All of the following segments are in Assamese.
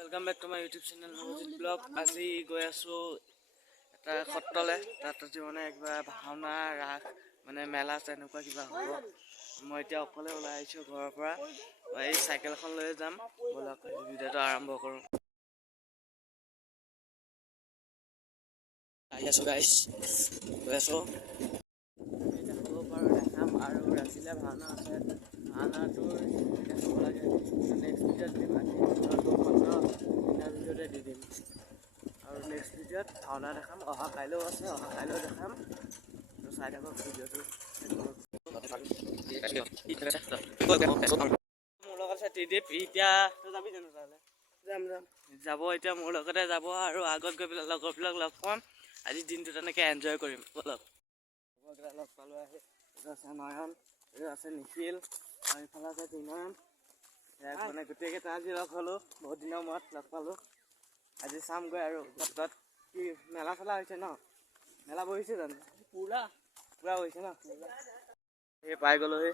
Welcome back to my YouTube channel Navjit blog. আজি গৈ আছো এটা সত্ৰলে। তাত মানে কিবা ভাওনা ৰাস মানে মেলা তেনেকুৱা কিবা হ'ব। মই এতিয়া অকলে ওলাই আহিছো ঘৰৰ পৰা। এই চাইকেলখন লৈ যাম। বলক ভিডিঅ'টো আৰম্ভ কৰো। আহি আছো গাইস, গৈ আছো। দেখাম আৰু ৰাতিলে ভাওনা আছে। ভাওনাটোৰ দেখাব লাগে। নেক্সট ভিডিঅ'ত দিম। ভিডিঅ'তে দি দিম আৰু নেক্সট ভিডিঅ'ত ভাওনা দেখাম। অহা কাইলৈও আছে, অহা কাইলৈও দেখাম। চাই থাকক ভিডিঅ'টো। মোৰ লগত আছে ত্ৰিদীপ। এতিয়া যাবি জানো তালৈ? যাব এতিয়া মোৰ লগতে যাব আৰু আগত গৈ পেলাই লগৰবিলাক লগ পাম। আজি দিনটো তেনেকৈ এনজয় কৰিম। বলক লগ পালোঁ আহি। এইটো আছে নয়ন, এইটো আছে নিখিল আৰু এইফালে আছে তিনয়ন। মানে গোটেইকেইটা আজি লগ হ'লোঁ, বহুত দিনৰ মূৰত লগ পালোঁ। আজি চামগৈ আৰু সত্ৰত কি মেলা চেলা হৈছে ন? মেলা বহিছে জানো? পুৰা বহিছে ন? সেই পাই গ'লোহি।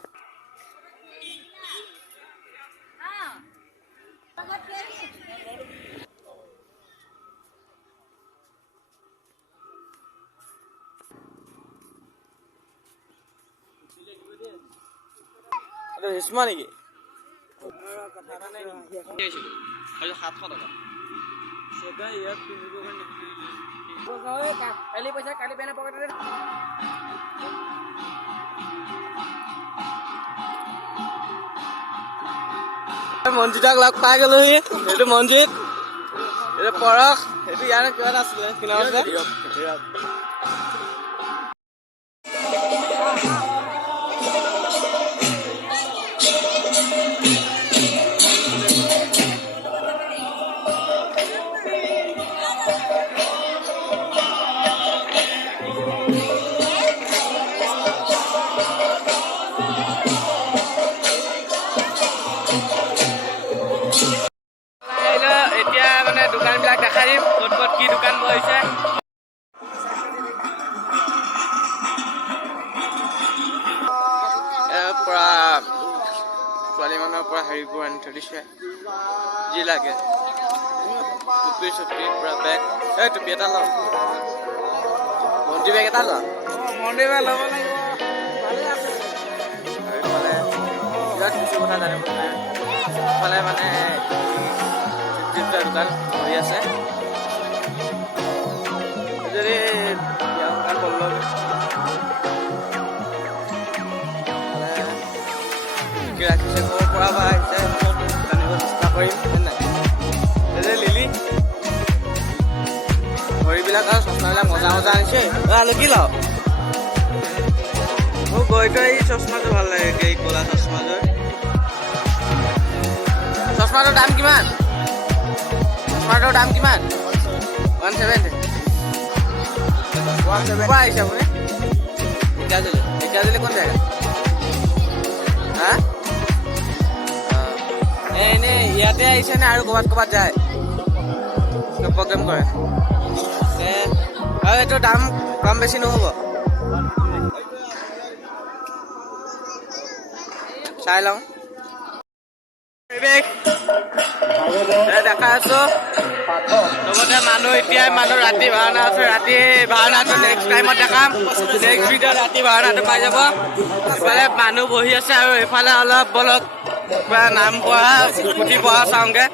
এইটো হিসমা নেকি? 700 টকা। কালি পইচা কালি পেনা পকেটে মঞ্জিতক লগ পাই গ'লোহি। এইটো মঞ্জিত, এইটো পৰশ, এইটো ইয়াৰ কিবা এটা আছিলে কি নাম আছে? এতিয়া মানে দোকানবিলাক দেখাই দিম, ক'ত ক'ত কি দোকান বহিছে। পৰা ছোৱালী মানুহৰ পৰা হেৰিবোৰ আনি থৈ দিছে যি লাগে। টুপি চুপি পুৰা বেগ। এই টুপি এটা ল, মন্দিৰ বেগ এটা ল। মন্দিৰ বেগ ল'ব লাগিব। এইফালে বিৰাট কিছু কথা জানিব নাই। এইফালে মানে দোকান বহি আছে। যদি বিয়া দোকান বলল ৰাখিছে, ক'ৰ পৰা বা আহিছে জানিব চেষ্টা কৰিম। নাই লিলি ঘড়ীবিলাক আৰু চশমাবিলাক মজা মজা আনিছে। কি ল? মোৰ গৈ এই চশমাটো ভাল লাগে, এই ক'লা চশমাযোৰ। চশমাটোৰ দাম কিমান? চশমাটোৰ দাম কিমান? 170। পৰা আহিছে আপুনি? ঢেকিয়াজুলি কোন জেগা? হা? এনেই ইয়াতে আহিছে নে আৰু ক'ৰবাত যায়? প্ৰগ্ৰেম কৰে। আৰু এইটো দাম কম বেছি নহ'ব? চাই লওঁ। দেখা আছো লগতে মানুহ। এতিয়াই মানুহ ৰাতি ভাওনা আছে। ৰাতি ভাওনাটো নেক্সট টাইমত দেখাম। নেক্সট ভিডিঅ'ত ৰাতি ভাওনাটো পাই যাব। ইফালে মানুহ বহি আছে আৰু এইফালে অলপ বলক নাম পঢ়া পুথি পঢ়া চাওঁগে।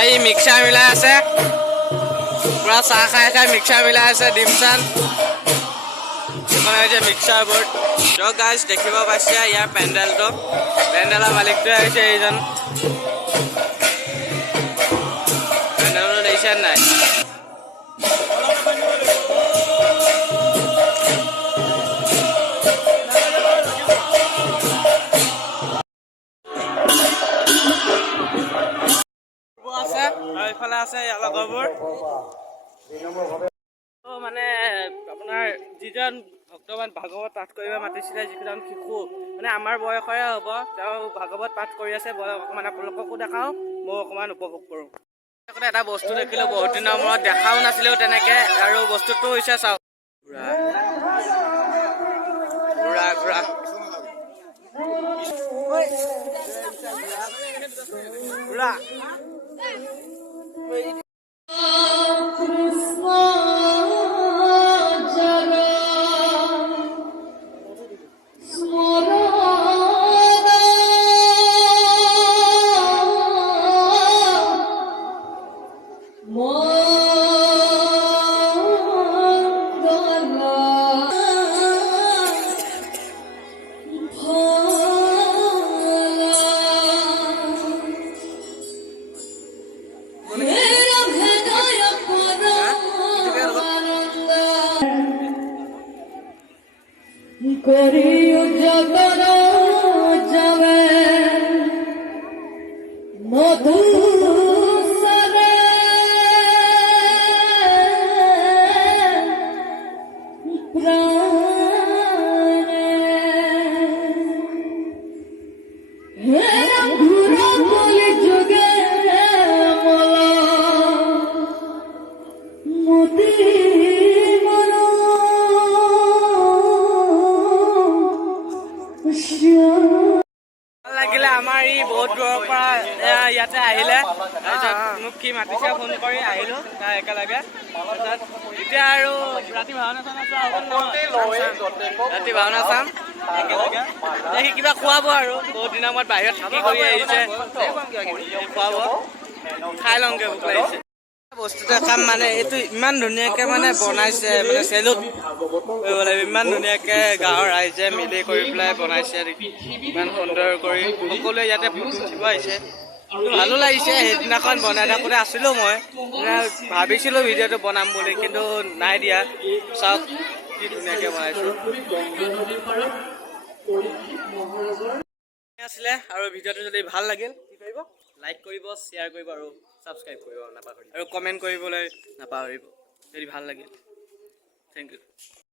এই মিক্সাৰ মিলাই আছে, পুৰা চাহ খাই মিক্সাৰ মিলাই আছে। ডিমচান হৈছে মিক্সাৰ বৰ্ড। ত গাইজ দেখিব পাইছে ইয়াৰ পেণ্ডেলটো। পেণ্ডেলৰ মালিকটোৱে আহিছে। এইজন পেণ্ডেলটো দেখিছে নাই? আছে আৰু এইফালে আছে ইয়াৰ লগৰবোৰ। মানে আপোনাৰ যিজন ভক্তবান ভাগৱত পাঠ কৰিব মাতিছিলে, যিজন শিশু মানে আমাৰ বয়সৰে হ'ব, তেওঁ ভাগৱত পাঠ কৰি আছে। অকণমান আপোনালোককো দেখাওঁ, মই অকণমান উপভোগ কৰোঁ। এটা বস্তু দেখিলোঁ, বহুত দিনৰ মূৰত দেখাও নাছিলোঁ তেনেকৈ। আৰু বস্তুটো হৈছে চাওক, ঘোঁৰা কৰিও জগৰ যাবে মধু সৰে প্ৰাণে হেৰা ঘুৰা বলে যোগে মোদি লাগিলে আমাৰ ই বহুত দূৰৰ পৰা ইয়াতে আহিলে তাৰপিছত মোক কি মাতিছে ফোন কৰি আহিলো তাৰ একেলগে তাৰপিছত এতিয়া আৰু ৰাতি ভাওনা চাওনা চোৱা হ'ব নহয় ৰাতি ভাওনা চাম একেলগে সি কিবা খুৱাব আৰু বহুত দিনৰ মূৰত বাহিৰত থাকি কৰি আহিছে খুৱাব খাই লওঁগে ভোক লাগিছে বস্তুটো খাম মানে এইটো ইমান ধুনীয়াকে মানে বনাইছে মানে চেলুট কৰিব লাগিব ইমান ধুনীয়াকে গাঁৱৰ ৰাইজে মিলি কৰি পেলাই বনাইছে ইমান সুন্দৰ কৰি সকলোৱে ইয়াতে ফটো উঠিব আহিছে ভালো লাগিছে সেইদিনাখন বনাই থাকোঁতে আছিলোঁ মই ভাবিছিলোঁ ভিডিঅ'টো বনাম বুলি কিন্তু নাই দিয়া চাওক কি ধুনীয়াকে বনাইছোঁ আছিলে আৰু ভিডিঅ'টো যদি ভাল লাগিল কি কৰিব লাইক কৰিব শ্বেয়াৰ কৰিব আৰু ছাবস্ক্ৰাইব কৰিব নাপাহৰিব আৰু কমেণ্ট কৰিবলৈ নাপাহৰিব যদি ভাল লাগিল থেংক ইউ